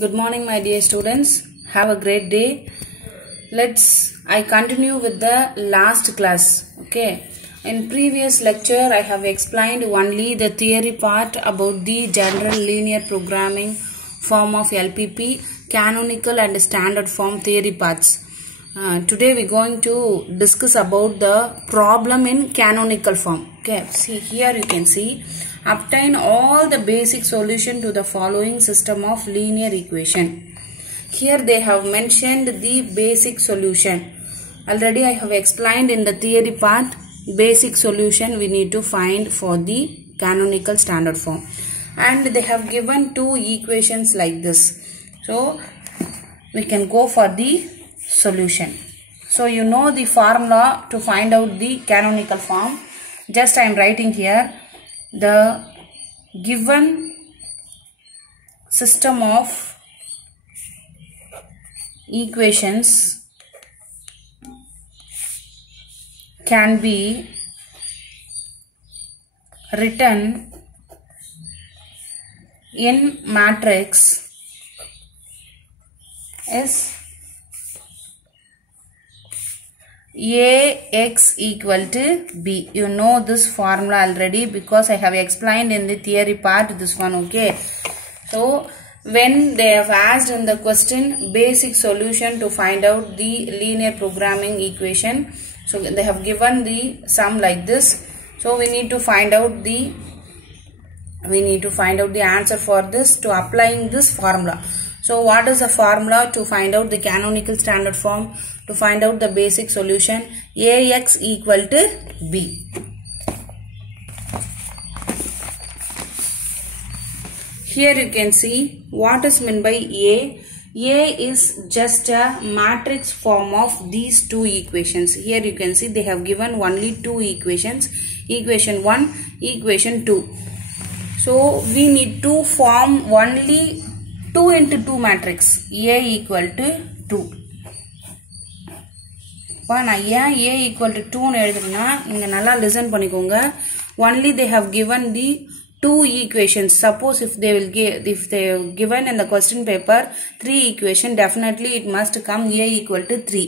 Good morning, my dear students. Have a great day. I continue with the last class. Okay. In previous lecture, I have explained only the theory part about the general linear programming form of LPP, canonical and standard form theory parts. Today we are going to discuss about the problem in canonical form. Okay. See here you can see. Obtain all the basic solution to the following system of linear equation. Here they have mentioned the basic solution. Already I have explained in the theory part, basic solution we need to find for the canonical standard form. And they have given two equations like this. So we can go for the solution. So you know the formula to find out the canonical form. Just I am writing here. The given system of equations can be written in matrix is Ax equal to B. You know this formula already because I have explained in the theory part this one. Okay. So when they have asked in the question basic solution to find out the linear programming equation, so they have given the sum like this. So we need to find out the answer for this to applying this formula. So what is the formula to find out the canonical standard form? To find out the basic solution, Ax equal to B. Here you can see what is meant by A. A is just a matrix form of these two equations. Here you can see they have given only two equations. Equation 1, equation 2. So we need to form only 2 into 2 matrix. A equal to 2. நான் ஏன் A equal to 2 னு எழுதுறேன்னா இங்க நல்லா listen பண்ணிக்கோங்க. Only they have given the two equations. Suppose if they have given in the question paper 3 equation, definitely it must come A equal to 3.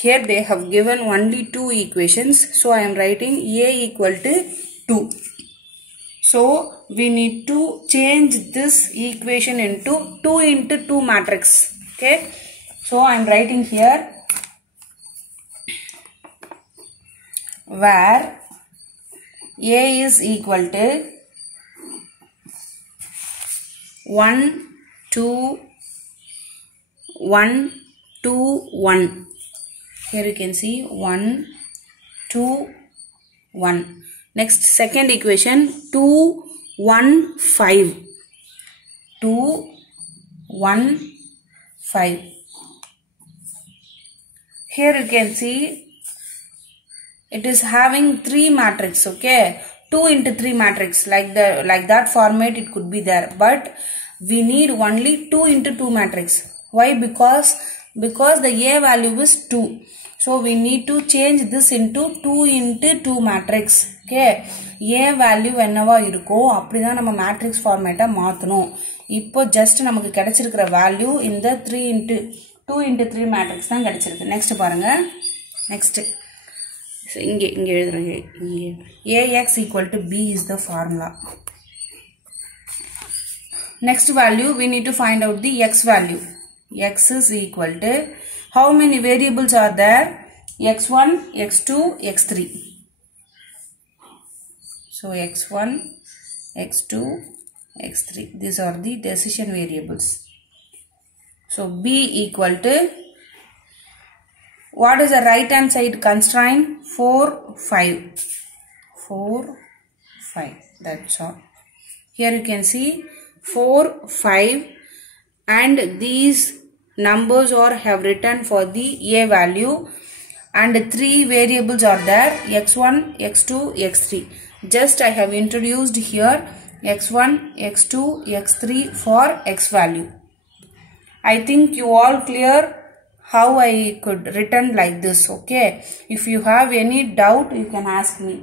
Here they have given only 2 equations. So I am writing A equal to 2. So we need to change this equation into 2 into 2 matrix. Okay. So I am writing here where A is equal to 1, 2, 1, 2, 1. Here you can see 1, 2, 1. Next second equation 2, 1, 5. 2, 1, 5. Here you can see it is having 3 matrix. Okay, 2 into 3 matrix like that format it could be there, but we need only 2 into 2 matrix. Why? Because the A value is 2. So we need to change this into 2 into 2 matrix. Okay, A value என்னவா இருக்கோ அப்படிதான் நம்ம matrix format மாத்தணும். இப்போ just நமக்கு கிடைச்சிருக்கிற value இந்த 2 into 3 matrix தான் கிடைச்சிருக்கு. Next பாருங்க. Next. So இங்கே எழுதுறேன். Ax equal to B is the formula. Next value we need to find out the x value. X is equal to how many variables are there? X1, X2, X3. So X1, X2, X3. These are the decision variables. So B equal to, what is the right hand side constraint? 4, 5. 4, 5. That's all. Here you can see 4, 5 and these numbers have written for the A value and 3 variables are there, X1, X2, X3. Just I have introduced here X1, X2, X3 for X value. I think you all clear how I could written like this. Okay, if you have any doubt you can ask me.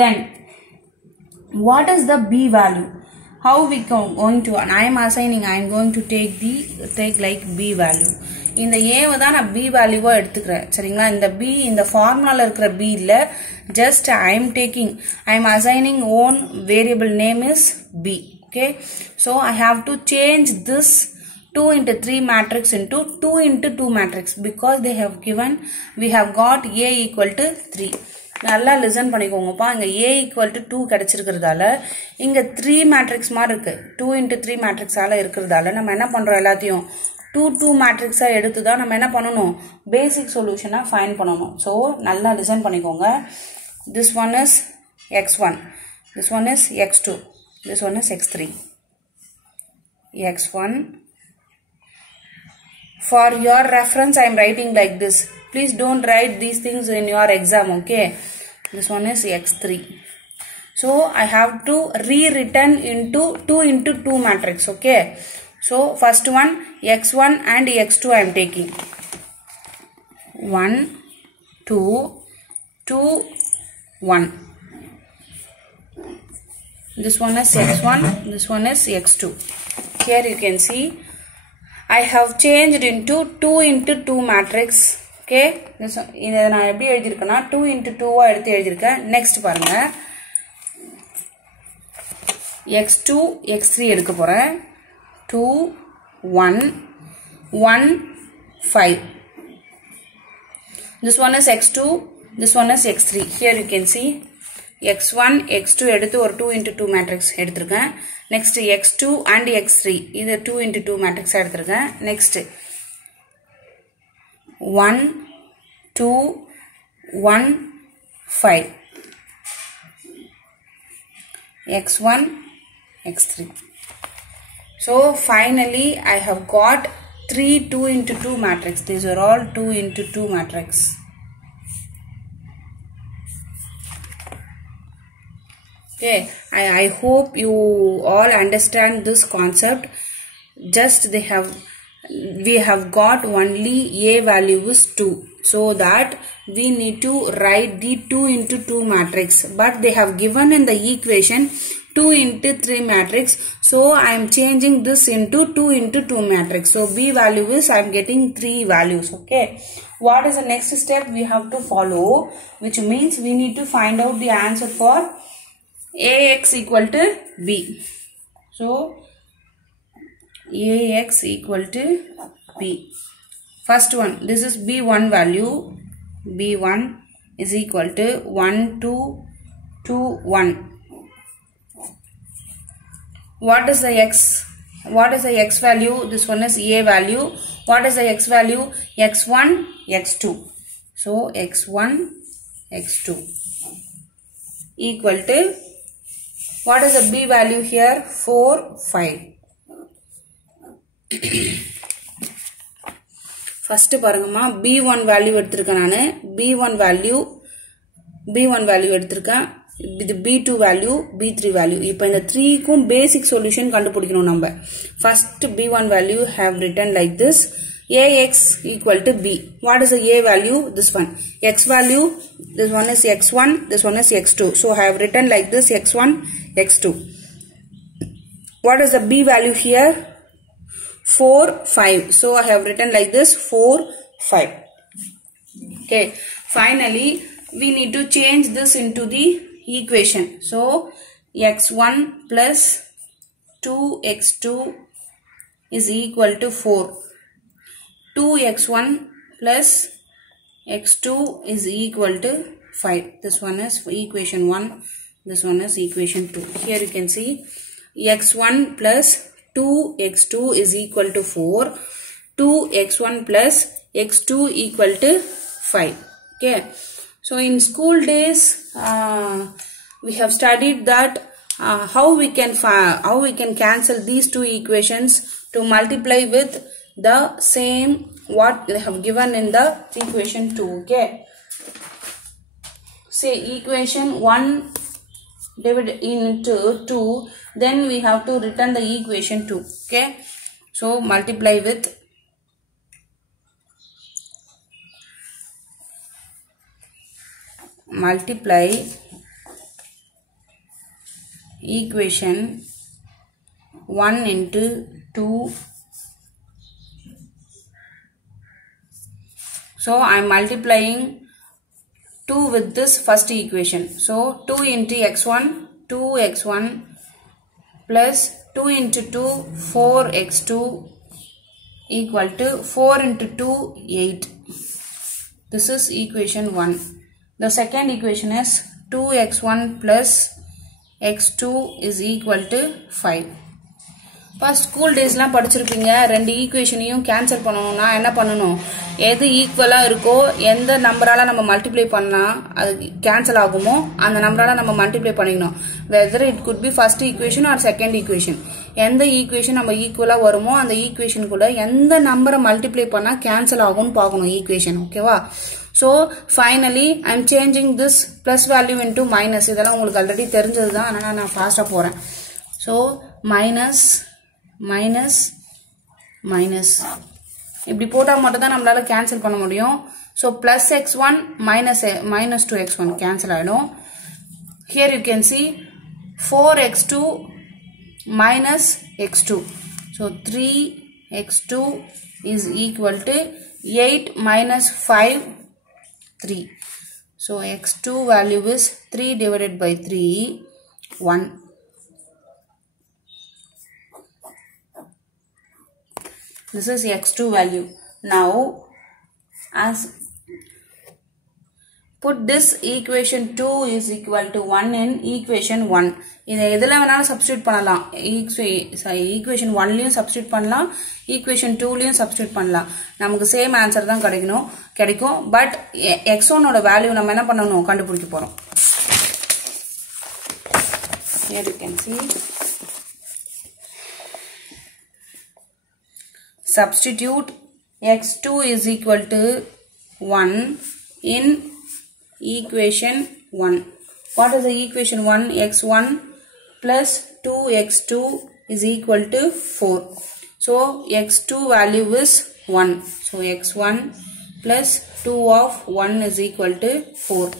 Then what is the B value? how we going to, I am assigning, I am going to take like b value. இந்த a வ தான் நான் b வேல்யூவா எடுத்துக்கிறேன். சரிங்களா? இந்த b இந்த ஃபார்முலால இருக்கிற b இல்ல, just I am assigning own variable name is b. Okay, so I have to change this 2 into 3 matrix into 2 into 2 matrix because they have given, we have got a equal to 3. நல்லா listen பண்ணிக்கோங்கப்பா. இங்க a equal to 2 கிடைச்சிருக்கிறதால இங்க 3 matrix மாதிரி இருக்கு. 2 into 3 மேட்ரிக்ஸால இருக்கிறதால நம்ம என்ன பண்றோம், எல்லாத்தையும் 2 மேட்ரிக்ஸா எடுத்து தான் நம்ம என்ன பண்ணணும், பேசிக் சொல்யூஷனை ஃபைண்ட் பண்ணணும். ஸோ நல்லா லிசன் பண்ணிக்கோங்க. This one is x1, this one is x2, this one is x3. x1, for your reference I am writing like this. Please don't write these things in your exam. Okay, this one is x3. So I have to rewritten into 2 into 2 matrix. Okay, so first one x1 and x2 I am taking 1 2 2 1. This one is x1, this one is x2. Here you can see I have changed into 2 into 2 matrix. Okay, this இத நான் எப்படி எழுதிருக்கேனா 2 into 2 ஆ எடுத்து எழுதிருக்கேன். Next பாருங்க, x2 x3 எடுக்க போறேன். 2 1 1 5. This one is x2, this one is x3. Here you can see x1 x2 எடுத்து ஒரு 2 into 2 matrix எடுத்திருக்கேன். Next x2 and x3 இது 2 into 2 matrix எடுத்திருக்கேன். Next 1 2 1 5 x1 x3. So finally I have got 3 2 into 2 matrix. These are all 2 into 2 matrix. Okay, I hope you all understand this concept. Just we have got only a value is 2, so that we need to write the 2 into 2 matrix, but they have given in the equation 2 into 3 matrix, so I am changing this into 2 into 2 matrix. So b value is I am getting 3 values. Okay, what is the next step we have to follow, which means we need to find out the answer for ax equal to b. So ax equal to b. First one, this is b1 value. b1 is equal to 1 2 2 1. What is the x? What is the x value? This one is a value. What is the x value? x1 x2. So x1 x2 equal to, what is the b value here? 4 5. First பாருங்கம்மா, b1 value எடுத்திருக்கேன் நானு. b1 value எடுத்திருக்கேன். இது b2 value, b3 value. இப்போ இந்த 3 க்கும் basic solution கண்டுபிடிக்கணும் நம்ம. First b1 value have written like this. ax equal to b. What is the a value? This one. X value, this one is x1, this one is x2. So I have written like this, x1 x2. What is the b value here? 4 5. So I have written like this, 4 5. Okay, finally we need to change this into the equation. So x1 plus 2x2 is equal to 4. 2x1 plus x2 is equal to 5. This one is equation 1. This one is equation 2. Here you can see x1 plus 2x2 is equal to 4. 2x1 plus x2 equal to 5. Okay. So in school days, we have studied that how we can cancel these two equations to multiply with the same what they have given in the equation 2. Okay. Say equation 1 divided into 2, then we have to return the equation 2. Okay. So multiply with equation 1 into 2. So I am multiplying 2 with this first equation. So 2 into x1, 2x1 plus 2 into 2, 4x2 equal to 4 into 2, 8. This is equation 1. The second equation is 2x1 plus x2 is equal to 5. First school days la படிச்சிருப்பீங்க ரெண்டு ஈக்குவேஷனையும் cancel பண்ணனும்னா என்ன பண்ணனும் எது ஈக்குவலா இருக்கோ எந்த நம்பரால நம்ம மல்டிப்ளை பண்ணா அது கேன்சல் ஆகுமோ அந்த நம்பரால நம்ம மல்டிப்ளை பண்ணிக்கணும் whether it could be first equation or second equation எந்த ஈக்குவேஷன் நம்ம ஈக்குவலா வருமோ அந்த ஈக்குவேஷன் கூட எந்த நம்பரை மல்டிப்ளை பண்ணா கேன்சல் ஆகும்னு பார்க்கணும் ஈக்குவேஷன் ஓகேவா so finally I am changing this plus value into minus இதெல்லாம் உங்களுக்கு ஆல்ரெடி தெரிஞ்சதுதான் ஆனா நான் ஃபாஸ்டா போறேன் so minus இப்படி போட்டா மட்டும் தான் நம்மளால கேன்சல் பண்ண முடியும் so plus x1 minus 2x1 cancel ஆயிடும் here you can see 4x2 minus x2 so 3x2 is equal to 8 minus 5 3 so x2 value is 3 divided by 3 1 this is x2 value. Now as put this equation 2 is equal to 1 in equation 1. இதை எதுல வேணாலும் substitute பண்ணலாம் equation 1 லயும் substitute பண்ணலாம் equation 2 லயும் substitute பண்ணலாம் நமக்கு same answer தான் கிடைக்கும் but x1 ஓட value நம்ம என்ன பண்ணனும் கண்டுபிடிக்க போறோம் here you can see substitute x2 is equal to 1 in equation 1. What is the equation 1? x1 plus 2x2 is equal to 4. So x2 value is 1. So x1 plus 2 of 1 is equal to 4.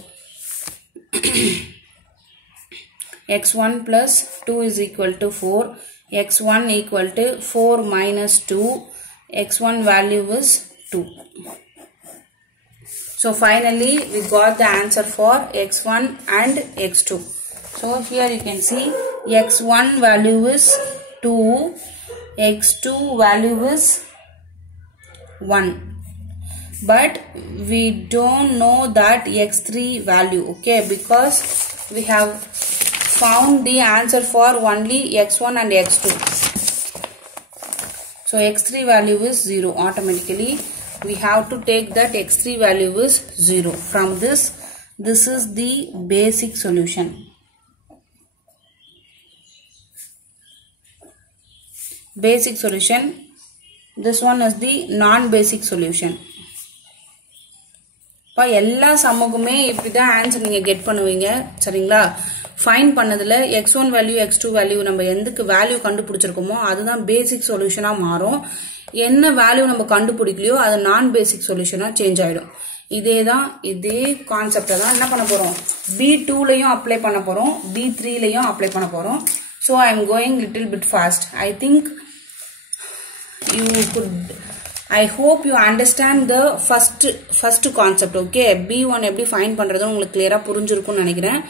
x1 plus 2 is equal to 4. x1 equal to 4 minus 2. x1 value is 2. So finally we got the answer for x1 and x2. So here you can see x1 value is 2, x2 value is 1. But we don't know that x3 value, okay, because we have found the answer for only x1 and x2. So x3 value is 0 automatically. We have to take that x3 value is 0. From this is the basic solution. Basic solution. This one is the non-basic solution. Pa ella samagume ipdha answer neenga get பண்ணுவீங்க சரிங்களா find பண்ணதுல x1 value x2 value நம்ம எதுக்கு value கண்டுபிடிச்சிருக்கோமோ அதுதான் பேசிக் சொல்யூஷனா மாறும் என்ன value நம்ம கண்டுபிடிக்கலையோ அது நான் பேசிக் சொல்யூஷனா சேஞ்ச் ஆயிடும் இதே கான்செப்ட தான் என்ன பண்ண போறோம் B2 லயும் அப்ளை பண்ண போறோம் B3 லயும் அப்ளை பண்ண போறோம் so I am going little bit fast I think I hope you understand the first concept okay B1 எப்படி ஃபைண்ட் பண்றது உங்களுக்கு கிளியரா புரிஞ்சிருக்கும்னு நினைக்கிறேன்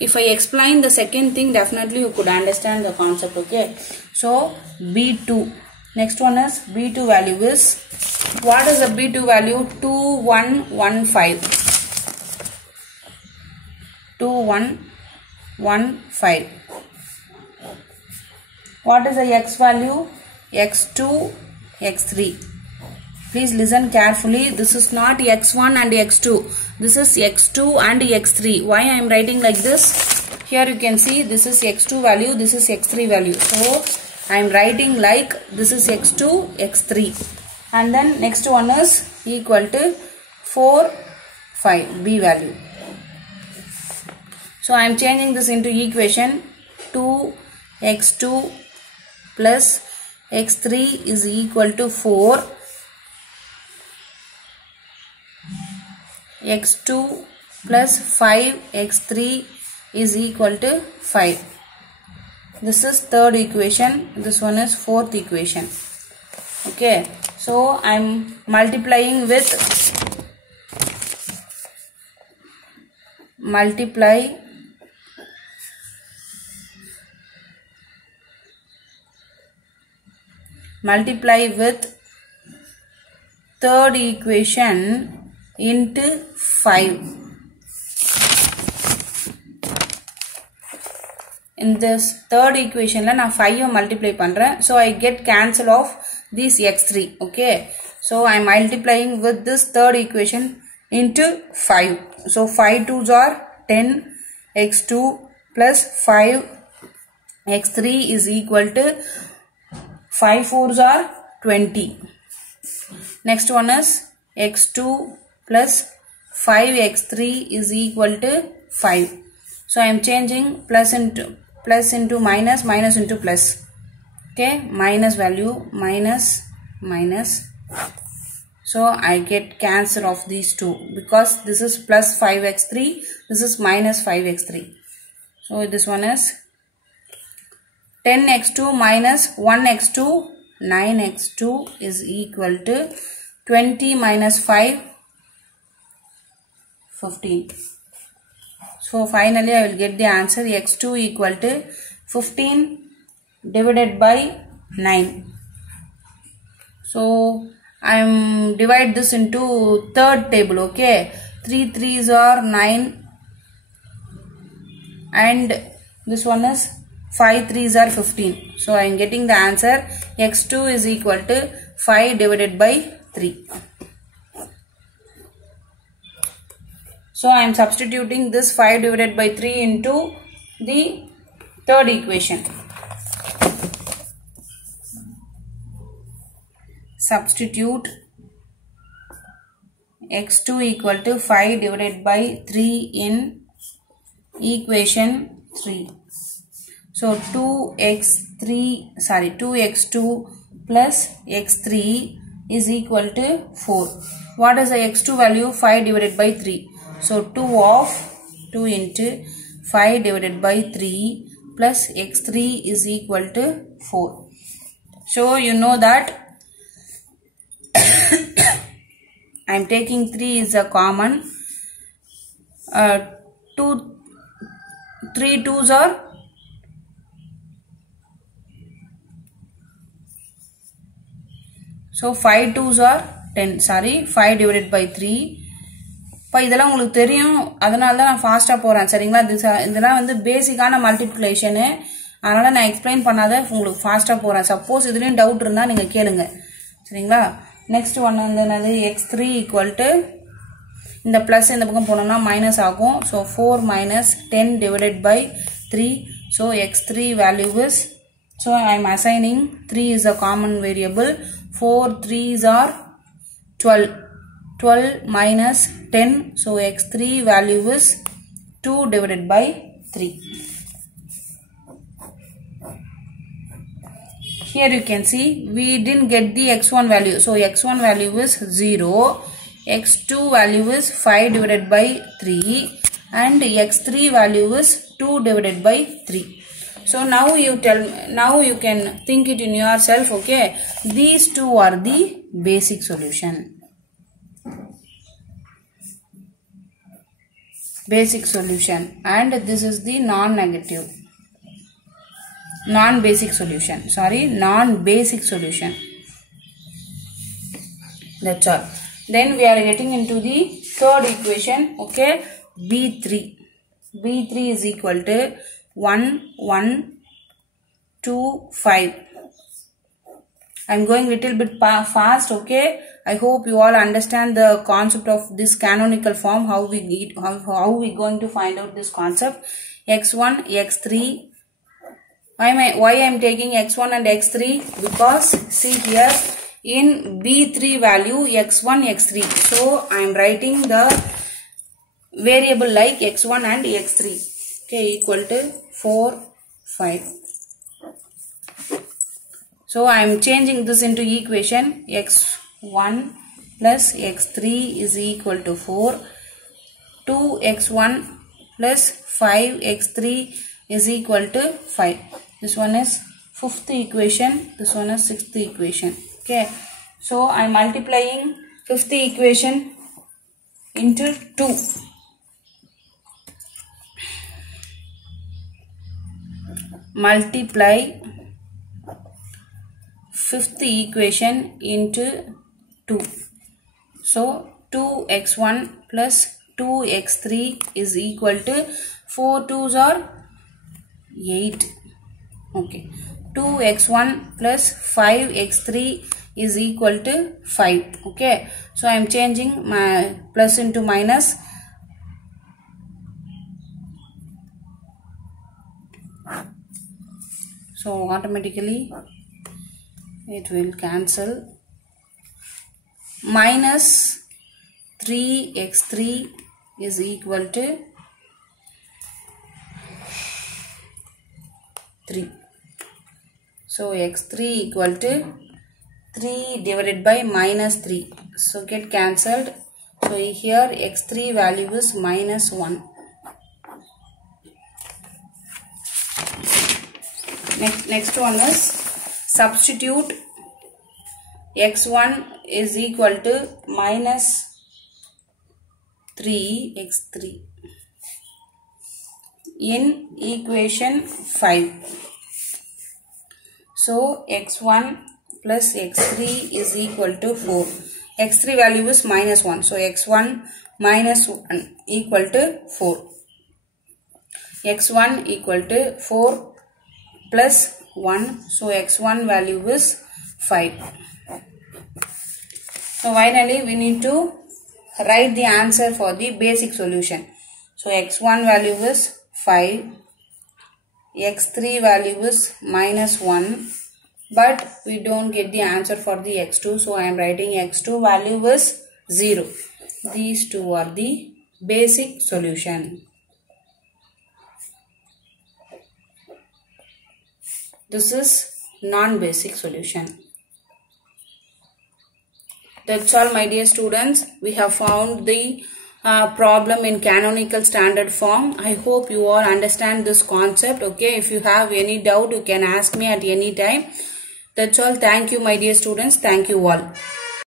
If I explain the second thing, definitely you could understand the concept, okay? So, B2. Next one is B2 value is, what is the B2 value? 2115. 2115. What is the x value? x2, x3. Please listen carefully. This is not x1 and x2. This is x2 and x3. Why I am writing like this? Here you can see this is x2 value, this is x3 value. So I am writing like this is x2, x3. And then next one is equal to 4, 5, B value. So I am changing this into equation 2x2 plus x3 is equal to 4. x2 plus 5 x3 is equal to 5. This is third equation. This one is fourth equation. Okay. So I'm multiplying with multiply with third equation into 5. In this third equation la na 5 multiply pandren, so I get cancel of these x3. Okay, so I am multiplying with this third equation into 5. So 5 2s are 10 x2 plus 5 x3 is equal to 5 4s are 20. Next one is x2 plus 5 x3 is equal to 5. So I am changing plus into minus, minus into plus. Okay, minus value, minus. So I get cancel of these two because this is plus 5x3, this is minus 5x3. So this one is 10x2 minus 1x2, 9x2 is equal to 20 minus 5, 15. So finally I will get the answer x2 equal to 15 divided by 9. So I am divide this into third table. Okay, 3 3s are 9 and this one is 5 3s are 15. So I am getting the answer x2 is equal to 5 divided by 3. So I am substituting this 5 divided by 3 into the third equation. Substitute x2 equal to 5 divided by 3 in equation 3. So 2x2 plus x3 is equal to 4. What is the x2 value? 5 divided by 3. So 2 into 5 divided by 3 plus x3 is equal to 4. So you know that I am taking 3 is a common. 3 2s are so 5 2s are 10. Sorry, 5 divided by 3. இப்போ இதெல்லாம் உங்களுக்கு தெரியும், அதனால தான் நான் ஃபாஸ்டா போறேன். சரிங்களா? இதெல்லாம் வந்து பேசிக்கான மல்டிப்ளிகேஷன், அதனால நான் எக்ஸ்பிளைன் பண்ணாத உங்களுக்கு ஃபாஸ்டா போறேன். சப்போஸ் இதுலயும் டவுட் இருந்தா நீங்க கேளுங்க. சரிங்களா? நெக்ஸ்ட் ஒன் வந்து என்னது? x3 ஈக்குவல் டு இந்த பிளஸ் இந்த பக்கம் போனோம்னா மைனஸ் ஆகும். So 4 minus 10 divided by 3. So x3 value is, so I am assigning 3 is a common variable. 4 3s are 12. 12 minus 10. So x3 value is 2 divided by 3. Here you can see we didn't get the x1 value. So x1 value is 0. x2 value is 5 divided by 3. And x3 value is 2 divided by 3. So now you can think it in yourself. Okay. These two are the basic solution. Basic solution, and this is the non-basic solution. Sorry, non-basic solution. That's all. Then we are getting into the third equation. Okay, B3. B3 is equal to 1 1 2 5. I'm going little bit fast. Okay, I hope you all understand the concept of this canonical form, how we going to find out this concept. X1 x3. Why I am taking x1 and x3? Because see here in B3 value x1 x3, so I am writing the variable like x1 and x3. Okay, equal to 4 5. So I am changing this into equation. X1 plus x3 is equal to 4. 2x1 plus 5x3 is equal to 5. This one is 5th equation. This one is 6th equation. Okay. So I am multiplying 5th equation into 2. Multiply 5th equation into 2. So 2x1 plus 2x3 is equal to 4 2s are 8. Okay. 2x1 plus 5x3 is equal to 5. Okay. So I am changing my plus into minus. So automatically it will cancel. Minus 3x3 is equal to 3. So x3 equal to 3 divided by minus 3. So get cancelled. So here x3 value is minus 1. Next one is substitute x1 is equal to minus 3x3 in equation 5. So x1 plus x3 is equal to 4. x3 value is minus 1. So x1 minus 1 equal to 4. x1 equal to 4 plus 1. So x1 value is 5. So finally we need to write the answer for the basic solution. So x1 value is 5. x3 value is minus 1. But we don't get the answer for the x2. So I am writing x2 value is 0. These two are the basic solution. This is non-basic solution. That's all, my dear students. We have found the problem in canonical standard form. I hope you all understand this concept. Okay, if you have any doubt, you can ask me at any time. That's all. Thank you, my dear students. Thank you all.